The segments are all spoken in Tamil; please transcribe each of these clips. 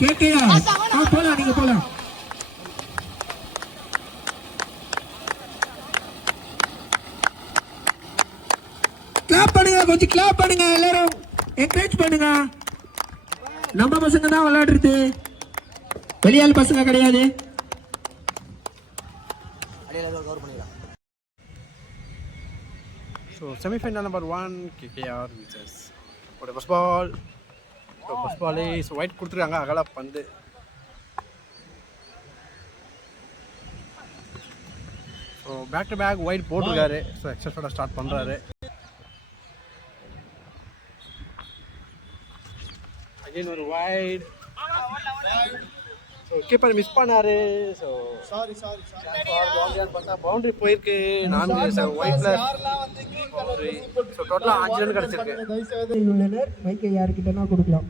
கேகேஆர் போலாம், நீங்க போலாம். கிளாப் பண்ணுங்க, கொஞ்சம் கிளாப் பண்ணுங்க, எல்லாரும் என்கரேஜ் பண்ணுங்க. நம்ம பசங்க தான் விளையாடுறது, வெளியால் பசங்க கிடையாது. So semi-final number 1 KKR versus for the first ball. So first ball is white கொடுத்துருக்காங்க, அகல பந்து. So back to back wide போட்டிருக்காரு. ஸோ எக்ஸஸோட ஸ்டார்ட் பண்ணுறாரு. அகைன் ஒரு வைட். ஸோ கீப்பர் மிஸ் பண்ணாரு. ஸோ சாரி பார்த்தா பவுண்டரி போயிருக்கு. 4 ஒயிட் பிளஸ் பவுண்டரி. ஸோ டோட்டலாக 5 ரன் கிடச்சிருக்கு. மைக்கை யாருக்கிட்டனா கொடுக்கலாம்.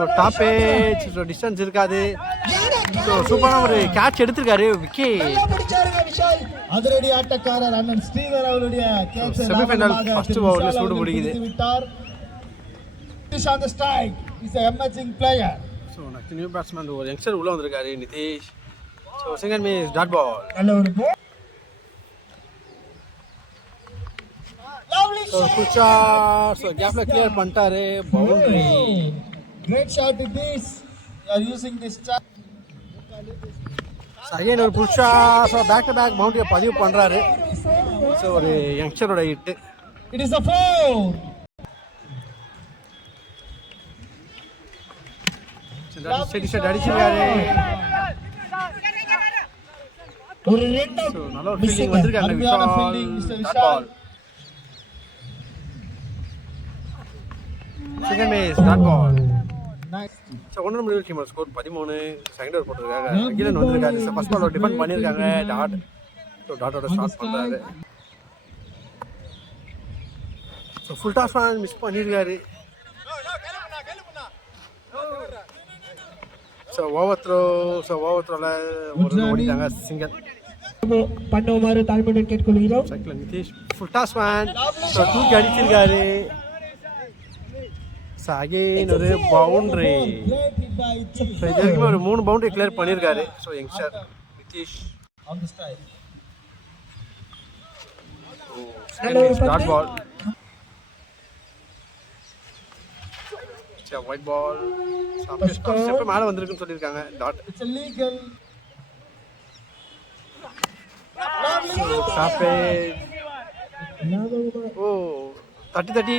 ஒரு டாப் ஏஜ். ஸோ டிஸ்டன்ஸ் இருக்காது. ஸோ சூப்பரான ஒரு கேட்ச் எடுத்திருக்காரு விக்கி. அதிரடி ஆட்டக்காரர் அண்ணன் ஸ்ரீதர் அவருடைய கேட்ச் செமிஃபைனல் ஃபர்ஸ்ட் ஓவர்ல சூடு பிடிக்குது. on the strike is a emerging player. So next new batsman ஒரு யங்ஸ்டர் உள்ள வந்திருக்காரு, Nitish. So second miss dot ball. நல்ல ஒரு ஸோ ஃபுல் ஷாட். ஸோ கேப்ல கிளியர் பண்ணிட்டாரு. Boundary. Great shot it is. You are using this shot. Again ஒரு full shot. So back to back பவுண்டரியை பதிவு பண்ணுறாரு. ஸோ ஒரு யங்ஸ்டரோட hit. It is a four. அடிச்சிருக்காரு. ஒரு ரெட் ஸோ நல்ல ஒரு ஃபீல்டிங் வந்திருக்காங்க Vishal. Second miss dot ball. So 1 முடிவு டீம் ஸ்கோர் 13. செகண்ட் ஓவர் போட்டிருக்காங்க. அகிலன் வந்திருக்காரு. ஸோ ஃபர்ஸ்ட் பால் டிஃபெண்ட் பண்ணியிருக்காங்க. டாட். ஸோ டாட்டோட ஸ்டார்ட் பண்ணுறாரு. ஸோ ஃபுல் டாஸ் மிஸ் பண்ணியிருக்காரு. So over throw. So over த்ரோவில் ஒரு ஓடிட்டாங்க. சிங்கிள் பண்ணுமாறு தாழ்மையுடன் கேட்டுக்கொள்கிறோம். சைக்கிள் Nitish full toss man. So தூக்கி அடிச்சிருக்காரு. ஸோ அகைன் ஒரு பவுண்டரி. ஸோ இது வரைக்கும் ஒரு 3 பவுண்டரி கிளியர் பண்ணியிருக்காரு. So youngster Nitish. Dot ball. Wide ball. Step மேலே வந்திருக்குன்னு சொல்லியிருக்காங்க. டாட். ஓ தட்டி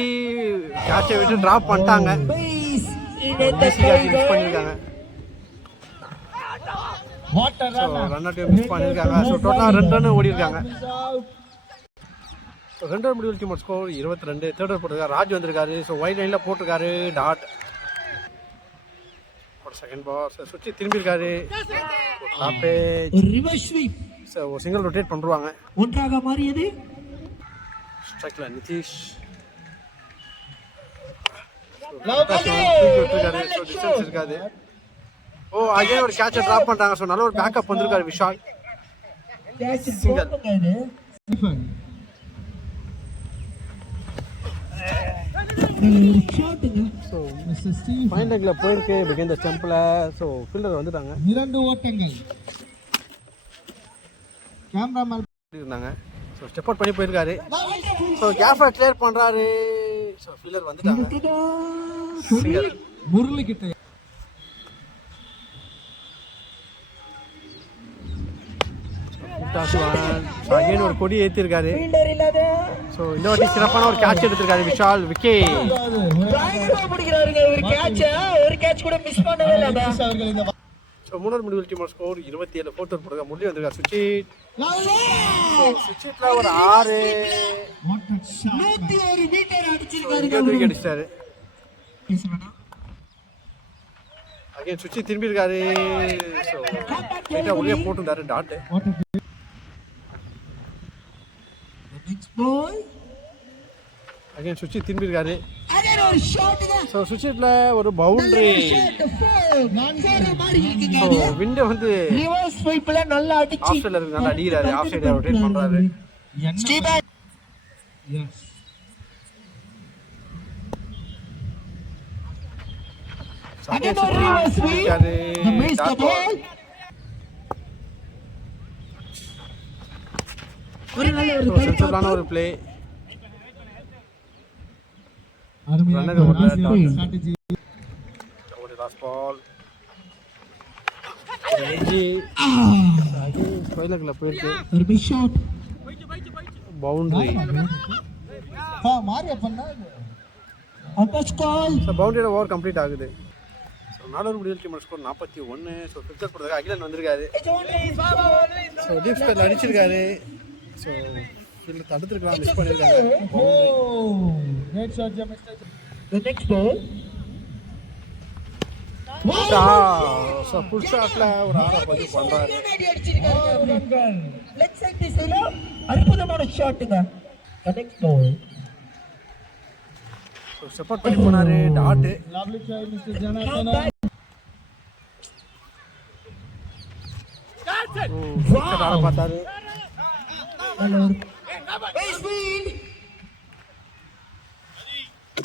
கேட்சை விட்டு டிராப் பண்ணிட்டாங்க. மிஸ் பண்ணியிருக்காங்க. ரன் அவுட் மிஸ் பண்ணியிருக்காங்க. ஸோ டோட்டலாக 2 ரன் ஓடி இருக்காங்க. ஸோ 2 முடிவு டீம் ஸ்கோர் 22. தேர்ட் ஓவர் போட்டிருக்காரு. ராஜ் வந்திருக்காரு. ஸோ ஒயிட் லைனில் போட்டிருக்காரு. டாட். Second ball. சுற்றி திரும்பியிருக்காரு. ஒரு சிங்கிள் ரொட்டேட் பண்ணுவாங்க. ஒன்றாக மாறியது. ஸ்ட்ரைக்ல நிதிஷ். இருக்காது. ஓ அகைன் ஒரு கேட்சை டிராப் பண்றாங்க. ஸோ நல்ல ஒரு பேக்கப் வந்திருக்காரு விஷால். ஸோ ஃபைன் லெக்ல போயிருக்கு. பிகைன் த ஸ்டம்பில். ஸோ ஃபீல்டர் வந்துட்டாங்க. 2 ஓட்டங்கள். கேமராமேன் இருந்தாங்க. ஸோ ஸ்டெப் அவுட் பண்ணி போயிருக்காரு. ஸோ கேப்பை கிளியர் பண்ணுறாரு. ஸோ ஃபீல்டர் வந்துட்டாங்க. முரளி கிட்ட அகைன் ஒரு கொடி ஏற்றிருக்காரு. ஸோ இந்த வாட்டி சிறப்பான ஒரு கேட்ச் எடுத்திருக்காரு விஷால். விக்கி. ஸோ 3 முடிவு டீம் ஸ்கோர் 27. ஃபோர்த் ஓவர் போடுங்க. முரளி வந்திருக்காரு. சுவிட்சில் ஒரு 6. அடிச்சிட்டாரு. அகைன் சுவிட்சி திரும்பி இருக்காரு. ஸோ உள்ளே போட்டுருந்தாரு. டாட்டு. அகைன் சுவிட்சி திரும்பி இருக்காரு. ஸோ சுவிட்சில் ஒரு பவுண்டரி. ஸோ விண்டோ வந்து ஆஃப் சைடில் இருக்கு. நல்லா அடிக்கிறாரு. ஆஃப் சைடில் ரொட்டேட் பண்ணுறாரு. Again ஒரு reverse swing. The miss the ball. ஒரு நல்ல ஒரு சென்சபிளான ஒரு பிளே. அருமையான Runner over the dot. strategy. ஒரு லாஸ்ட் பால். ஏஜி ஸ்கொயர்ல போயிருக்கு. ஒரு மிஸ் ஷாட். பவுண்டரி. மாரியா பண்ணா அட்டாச் கால். ஸோ பவுண்டரியோட ஓவர் கம்ப்ளீட் ஆகுது. ஸோ நாலூர் முடிவில் டீமோட ஸ்கோர் 41. ஸோ ஃபிஃப்த் போடுறதுக்கு அகிலன் வந்திருக்காரு. ஸோ டீப் ஸ்கோர் அடிச்சிருக்காரு. ஸோ ஃபீல்டு தடுத்துருக்கலாம், மிஸ் பண்ணியிருக்காங்க. great shot ya Mr. The next ball. So full ஷாட்ல ஒரு ஆளை பதிவு பண்றாரு. லெஃப்ட் சைடு திசையில அற்புதமான ஷாட்டுங்க. The next ball. So support பண்ணி போனாரு. Dot. lovely try Mr. Janathan. ஆட பார்த்தாரு.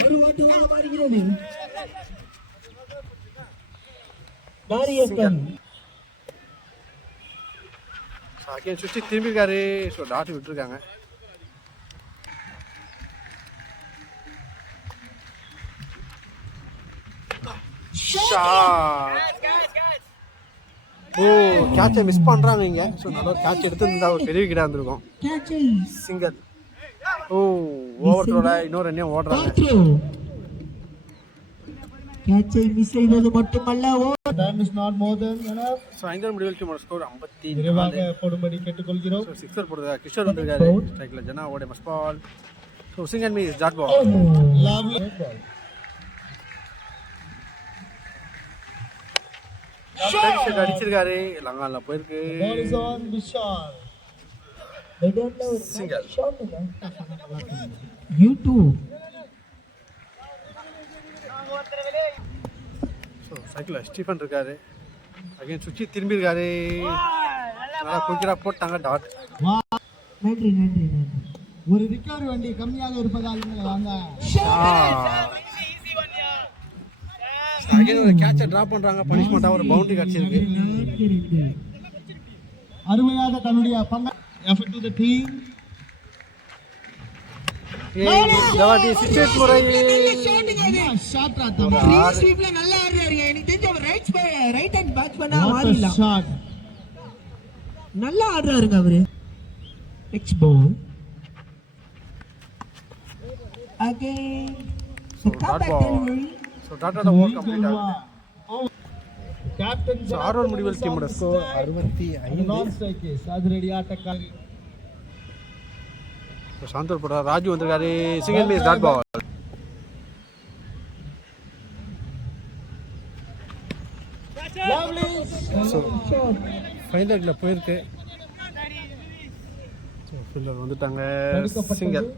ஒரு ஓட்டமா மாறுகிறது. மாரியக்கன். ஸோ அகைன் சுற்றி திரும்பிருக்காரு. ஸோ டாட் விட்டுருக்காங்க. ஓ கேட்சை மிஸ் பண்றாங்க இங்க. ஸோ நல்லா கேட்ச் எடுத்துருந்தா ஒரு பெரிய கிடா இருந்திருக்கும். சிங்கிள். ஓ ஓவர் த்ரோல இன்னொரு ரன்னையும் ஓடுறாங்க. கேட்சை மிஸ் செய்தது மட்டுமல்ல, time is not more than enough. So ஐங்கர் முடிவில் டீமோட ஸ்கோர் 54. விரைவாக போடும்படி கேட்டுக்கொள்கிறோம். ஸோ சிக்ஸர் போடுறதா கிஷோர் வந்திருக்காரு. ஸ்ட்ரைக்ல ஜனா ஓட மஸ் பால். ஸோ சிங் and miss dot ball. lovely shot அடிச்சிருக்காரு. லங்கால போயிருக்கு. ball is on Vishal. Single. YouTube. So சைக்கிள் ஸ்டீஃபன் இருக்காரு. அகைன் சுற்றி திரும்பி இருக்காரு. நல்லா குயிக்கரா போட்டாங்க. டாட். நன்றி நன்றி நன்றி. ஒரு ரிகவரி வண்டி கம்மியாக இருப்பதால் நீங்கள் வாங்க. அகைன் ஒரு கேட்சை டிராப் பண்றாங்க. பனிஷ்மெண்டா ஒரு பவுண்டரி கிடைச்சிருக்கு. அருமையாக தன்னுடைய பங்க effort to the team. ஜவாடி சிக்ஸ் முறை ஷாட் ஆட்டம். ஃப்ரீ ஸ்வீப்ல நல்லா ஆடுறாரு. எனக்கு தெரிஞ்ச அவர் ரைட் ஹேண்ட் பேட்ஸ்மேனா மாறிடலாம். ஷாட் நல்லா ஆடுறாருங்க அவரு. Next ball. Again dot ball. So டாட்டோட ஓவர் கம்ப்ளீட் ஆகுது. கேப்டன் ஸோ ஆர்வர் முடிவில் டீமோட ஸ்கோர் 65. நான் ஸ்ட்ரைக் அதிரடி ஆட்டக்காரர். ஸோ சாந்தூர் போடுற ராஜு வந்திருக்காரு. Single miss dot ball. lovely so ஃபைனலில் போயிருக்கு. ஸோ ஃபீல்டர் வந்துட்டாங்க. சிங்கிள்.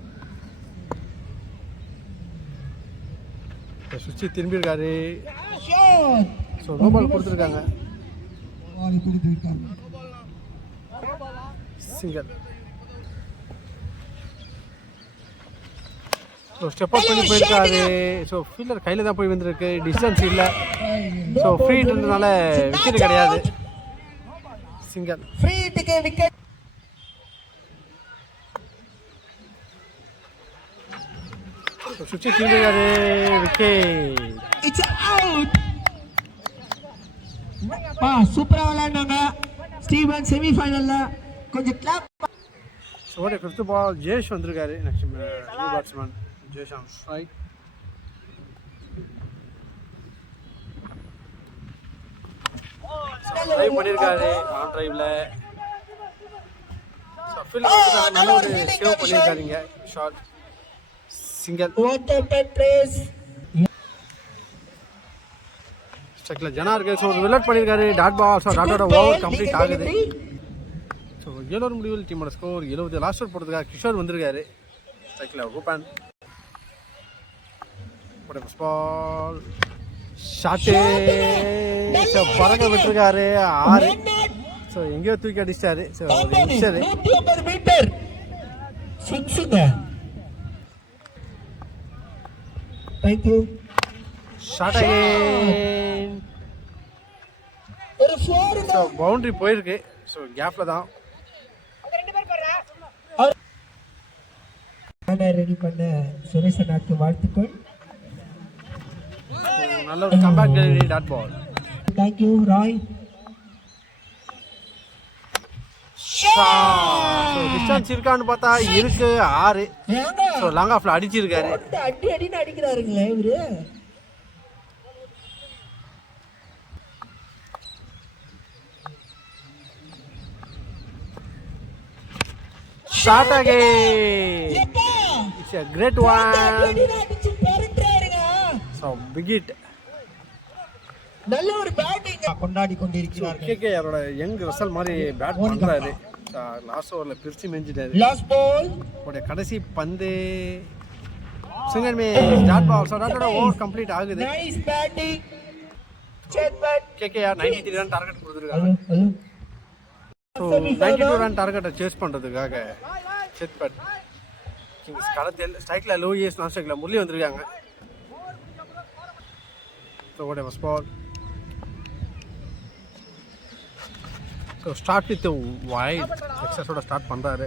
சுற்றி திரும்பி இருக்காரு. ஸோ நோ பால் கொடுத்துருக்காங்க. பால் கொடுத்திருக்காங்க. சிங்கிள். ஸோ ஸ்டெப் அவுட் பண்ணி போயிருக்காரு. ஸோ ஃபீல்டர் கையில் தான் போய் வந்திருக்கு. டிஸ்டன்ஸ் இல்லை. ஸோ ஃப்ரீன்றதுனால விக்கெட் கிடையாது. சிங்கிள். ஃப்ரீ ஹிட்டுக்கு விக்கெட். சுற்றி திரும்பிருக்காரு. விக்கெட். It's out. சூப்பரா விளையாண்டாங்க ஸ்டீவன். செமி ஃபைனல்ல கொஞ்சம் கிளாப். ஸோ ஓட ஃபிஃப்த் பால் ஜேஷ் வந்திருக்காரு. Next new batsman Jesh on strike. Drive பண்ணியிருக்காரு. ஆன் ட்ரைவ்ல நல்ல ஒரு சேவ் பண்ணியிருக்காருங்க. Shot. Single. What a place. ஸ்ட்ரைக்ல ஜனா இருக்கு. ஸோ வில்லட் பண்ணியிருக்காரு. Dot ball. ஸோ டாட்டோட ஓவர் கம்ப்ளீட் ஆகுது. ஸோ 7 முடிவில் டீமோட ஸ்கோர் 70. லாஸ்ட் ஓவர் போடுறதுக்காக கிஷோர் வந்திருக்காரு. ஸ்ட்ரைக்ல ரூபான் பால். ஷாட்டு. ஸோ பறக்க விட்டுருக்காரு. 6. ஸோ எங்கேயோ தூக்கி அடிச்சிட்டாரு. So sixer. 150 மீட்டர் சிக்ஸுங்க. Thank you. Shot again. So boundary போயிருக்கு. ஸோ கேப்பில் தான் ரெடி பண்ண சுரேஷ் அண்ணாக்கு வாழ்த்துக்கள். நல்ல ஒரு comeback delivery, dot ball. Thank you Roy. Distance இருக்கான்னு பார்த்தா இருக்கு 6. ஸோ லாங் ஆஃப்ல அடிச்சிருக்காரு. அடி அடின்னு அடிக்கிறாருங்களே இவரு. Shot again. It's a great one. So big hit. நல்ல ஒரு பேட்டிங் கொண்டாடி கொண்டிருக்கிறார்கள். கேகேஆரோட யங் ரசல் மாதிரி பேட் பண்றாரு. லாஸ்ட் ஓவர்ல பிரிச்சு மெஞ்சிட்டாரு. லாஸ்ட் பால் உடைய கடைசி பந்து சிங்கர் மே டாட் பால். ஸோ டாட்டோட ஓவர் கம்ப்ளீட் ஆகுது. Nice batting Chetpet. KKR 93 run target கொடுத்துருக்காங்க. ஸோ 92 ரன் டார்கெட்டை சேஸ் பண்ணுறதுக்காக சேத்பட் கிங்ஸ் களத்தில் ஸ்ட்ரைக்கில் லூயிஸ், நான் ஸ்ட்ரைக்கில் முரளி வந்திருக்காங்க. ஸோ வாட் எவர் ஸ்பால். ஸோ ஸ்டார்ட் வித் வைட் எக்ஸஸோட ஸ்டார்ட் பண்ணுறாரு.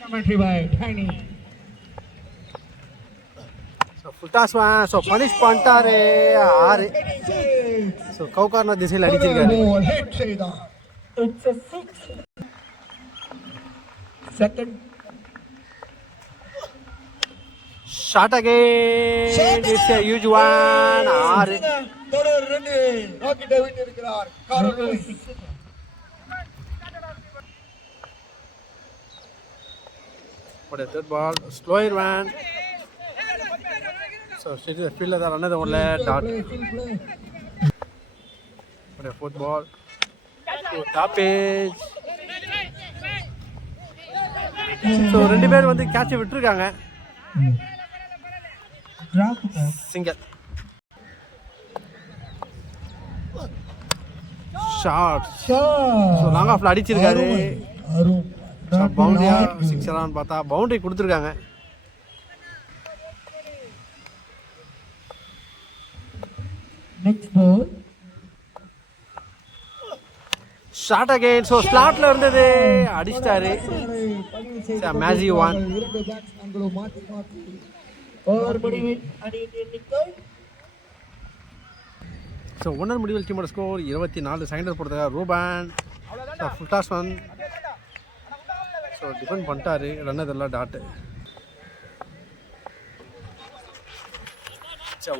கமெண்ட்ரி பை டைனி. ஸோ ஃபுல் டாஸ் வேன். ஸோ பனிஷ் பண்ணிட்டாரு 6. ஸோ கவுகார்னர் திசையில் அடிச்சிருக்காரு. It's a 6. Second shot again. It's a huge one. 6. தொடர் ரன் ராக்கெட்டை விட்டு இருக்கிறார் Carl Lewis. What a third ball. Slower one. So straight to the fielder. There another one left. Dot. What a fourth ball. Top edge. So 2 பேர் வந்து கேட்சை விட்டுருக்காங்க. சிங்கல் ஷார்ட். ஸோ லாங் ஆஃப்ல அடிச்சிருக்காரு. பவுண்டரியா சிக்ஸரான்னு பார்த்தா பவுண்டரி கொடுத்துருக்காங்க. Next ball shot again. So ஸ்லாட்ல இருந்தது அடிச்சிட்டாரு. மேஜி 1. ஓவர் முடிவில் அணியின் எண்ணிக்கை. ஸோ ஒன்னர் முடிவில் டீமோட ஸ்கோர் 24. செகண்டர் போடுறதுக்காக Ruban full toss one. So defend பண்ணிட்டாரு. ரன் இதெல்லாம் டாட்டு.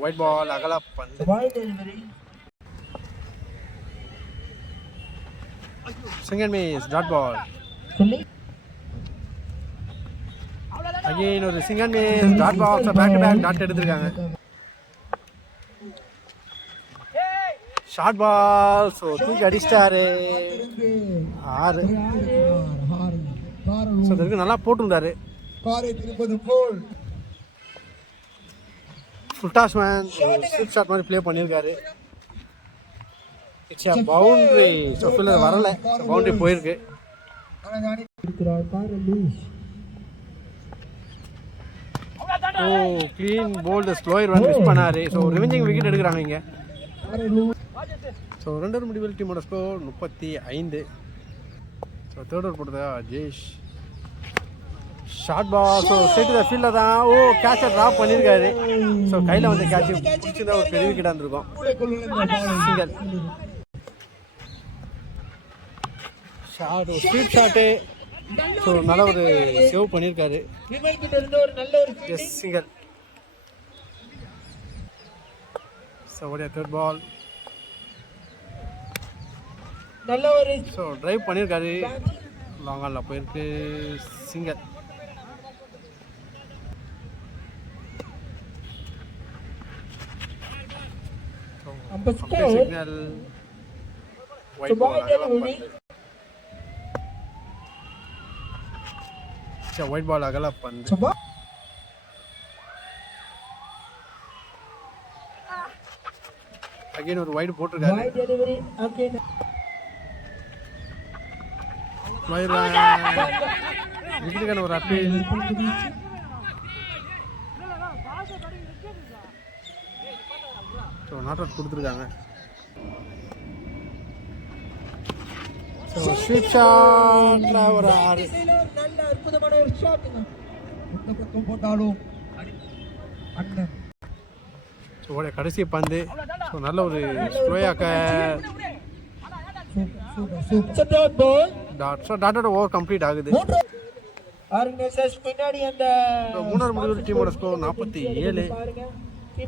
ஒயிட் பால் அகலா பந்து. Second miss dot ball. Again ஒரு சிங்கன் miss dot ball. Back to back dot எடுத்திருக்காங்க. Short ball. ஸோ தூக்கி அடிச்சிட்டாரு 6. ஸோ இதுக்கு நல்லா போட்டுருந்தாரு. Full toss man slip shot மாதிரி ப்ளே பண்ணியிருக்காரு. It's a boundary. So fielder வரல. பவுண்டரி போயிருக்கு. ஓ க்ளீன் போல்டு ஸ்லோயர் வந்து மிஸ் பண்ணாரு. ஸோ ரிவெஞ்சிங் விக்கெட் எடுக்கிறாங்க இங்கே. ஸோ 2 முடிவில் டீமோட ஸ்கோர் 35. ஸோ தேர்ட் ஓவர் போட்டதா ஜெய்ஷ் short ball. So straight the ஃபீல்டில் தான். ஓ கேட்சை ட்ராப் பண்ணியிருக்காரு. ஸோ கையில் வந்து கேட்ச் பிடிச்சிருந்தா ஒரு பெரிய விக்கெட்டாக இருந்திருக்கும். Singhal short sweet shot. So நல்ல ஒரு சேவ் பண்ணியிருக்காரு. எஸ் சிங்கல். ஸோ உடைய தேர்ட் பால். ஸோ ட்ரைவ் பண்ணியிருக்காரு. லாங் ஆனில் போயிருக்கு. Singhal. Signal white ball. Wide பால் அகல பந்து. அகைன் ஒரு வைடு போட்டிருக்காரு. விக்கெட்டுக்கான ஒரு அப்பீல். ஸோ நாட் அவுட் கொடுத்துருக்காங்க. ஸோ ஸ்வீப் ஷாட்ல ஒரு 6. நல்ல அற்புதமான ஒரு ஷாட்டுங்க. இந்த பக்கம் போட்டாலும் அண்ணன் ஸோ கடைசி பந்து. ஸோ நல்ல ஒரு ஸ்லோயாக்க டாட் பால். டாட்டோட ஓவர் கம்ப்ளீட் ஆகுது. ஆர்கனைசர்ஸ் பின்னாடி அந்த ஸோ மூணாவது முடிவில் டீமோட ஸ்கோர் 47.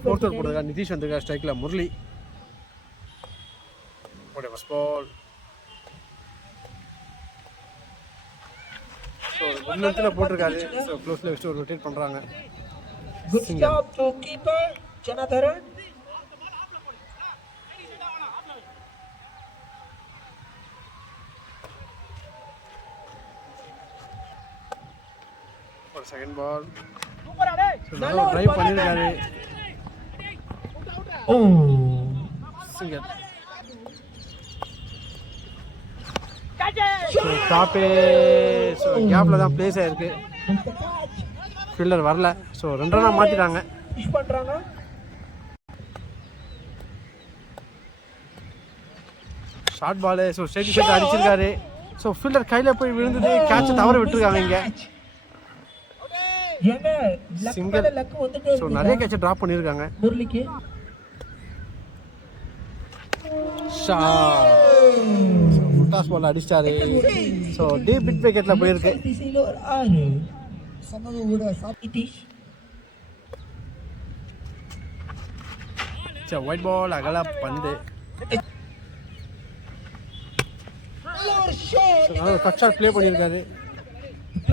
ஃபோர்த் ஓவர் போடுறதுக்கா நிதிஷ் வந்திருக்கா ஸ்ட்ரைக்கில் முரளி. First ball. ஸோ முன்னத்தில் போட்டிருக்காரு. ஸோ க்ளோஸில் வச்சுட்டு ஒரு ரொட்டேட் பண்ணுறாங்க. குட் ஸ்டாப் டு கீப்பர் ஜனதரன். ஒரு செகண்ட் பால். நல்ல ஒரு ட்ரைவ் பண்ணியிருக்காரு. ஓ சிங்கர். ஸோ டாப்பு. ஸோ கேப்பில் தான் பிளேஸ் ஆகிருக்கு. ஃபீல்டர் வரல. ஸோ 2 ரன்னாக மாற்றிட்டாங்க. புஷ் பண்றாங்க. Short ball. So straight shot அடிச்சிருக்காரு. ஸோ ஃபீல்டர் கையில் போய் விழுந்தது. கேட்சை தவற விட்டுருக்காங்க இங்கே. ஏங்க சிங்கர். லக் வந்துட்டே ஸோ நிறைய கேட்சை ட்ராப் பண்ணியிருக்காங்க. முரளிக்கு ஃபுல் டாஸ் பால் அடிச்சிட்டாரு. ஸோ டீப் பிட் விக்கெட்டில் போயிருக்கு. திசையில ஒரு 6. சமது கூட நிதிஷ் ஸோ ஒயிட் பால் அகல பந்து. நல்ல ஒரு ஷாட். ஸோ நல்ல ஒரு கட் ஷாட் ப்ளே பண்ணியிருக்காரு.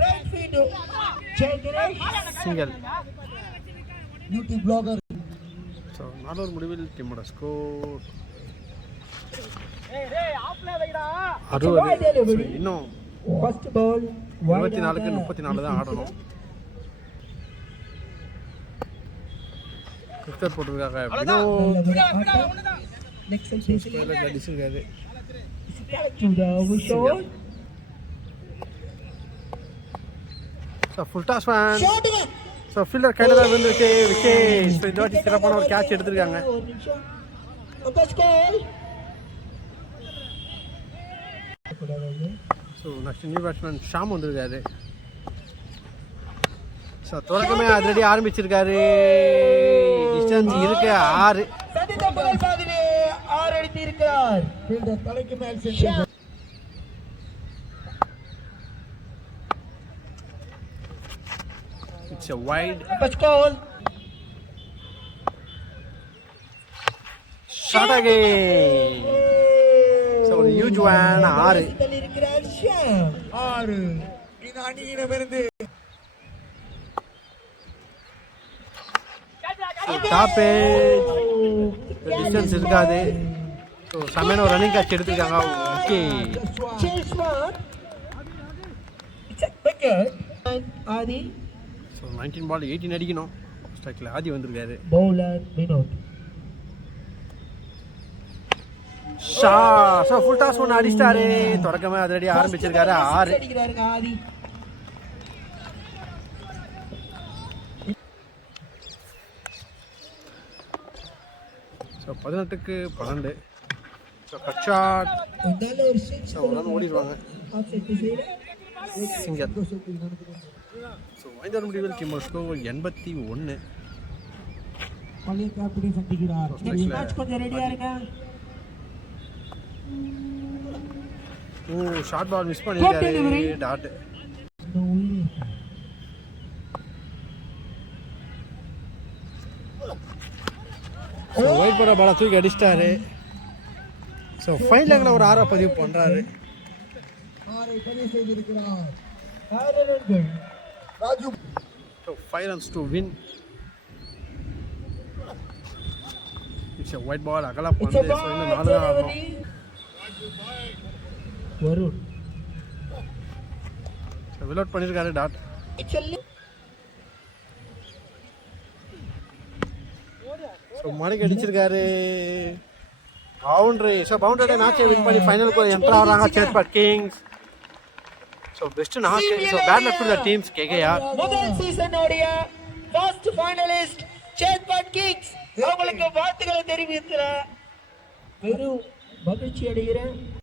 ரைட் ஃபீல்ட் ஜெயகிரேஷ். சிங்கல். யூடியூப் பிளாகர் ஸோ நாலூர் முடிவில் டீமோட ஸ்கோர் 60. ஸோ இன்னும் ஃபர்ஸ்ட் பால் 24க்கு 34 தான் ஆடணும். கிரிக்கெட் போட்டிருக்காங்க. வினோத் ஸ்கொயரில் அடிச்சிருக்காரு. ஸோ ஃபுல் டாஸ் ஃபேன். ஸோ ஃபீல்டர் கையில் தான் விழுந்துருக்கு. விக்கெட். ஸோ இந்த வாட்டி சிறப்பான ஒரு கேட்ச் எடுத்திருக்காங்க. So next new batsman Sham வந்திருக்காரு. ஸோ தொடக்கமே அதிரடி ஆரம்பிச்சிருக்காரு. டிஸ்டன்ஸ் இருக்கு 6. அடித்திருக்கிறார். ஃபீல்டர் தலைக்கு மேல் சென்று it's a wide. First ball shot again. So ஒரு ஹியூஜ் ஒன் 6. இருக்கிறார் ஷாம். 6 இந்த அணியிடமிருந்து டாப்பு. டிஸ்டன்ஸ் இருக்காது. ஸோ செம்மையான ஒரு ரன்னிங் கேட்ச் எடுத்துருக்காங்க. Okay. Chase one. It's a wicket. And Adi. So 19 ball 18 அடிக்கணும். ஸ்ட்ரைக்கில் ஆதி வந்திருக்காரு. Bowler Vinod. So full toss ஒன்று அடிச்சிட்டாரு. தொடக்கமே அதிரடி ஆரம்பிச்சிருக்காரு. 6. அடிக்கிறாருங்க ஆதி. ஸோ 18க்கு 12. So cut shot. நல்ல ஒரு six. ஸோ ஒரு ரன் ஓடிடுவாங்க. Off side திசையில. சிங்கர். ஸோ 5 முடிவில் டீம் ஸ்கோர் 81. பழைய கேப்டனை சந்திக்கிறார். Next match கொஞ்சம் ரெடியா இருங்க. ஓ ஷார்ட் பால் மிஸ் பண்ணிருக்காரு. டாட். ஸோ ஒயிட் போட பாலை தூக்கி அடிச்சிட்டாரு. ஸோ ஃபைன் லெக்கில் ஒரு 6 பதிவு பண்ணுறாரு. 6 பதிவு செய்திருக்கிறார். 6 ரன்கள். Raju. So 5 runs to win. It's a white ball அகல It's பந்து. a ஸோ இன்னும் 4 தான் ஆடணும். வருண். ஸோ வில் அவுட் பண்ணியிருக்காரு. டாட். It's a ஸோ மணிக்கு அடிச்சிருக்காரு. பவுண்டரி. ஸோ பவுண்டரி மேட்சை வின் பண்ணி ஃபைனலுக்கு என்ட்ரு ஆகிறாங்க சேத்பட் கிங்ஸ். ஸோ பெஸ்ட் நாக்கு. So bad luck to the teams KKR. முதல் சீசனுடைய ஃபர்ஸ்ட் ஃபைனலிஸ்ட் சேத்பட் கிங்ஸ் அவங்களுக்கு வாழ்த்துக்களை தெரிவிக்கிறேன். பெரும் மகிழ்ச்சி அடைகிறேன்.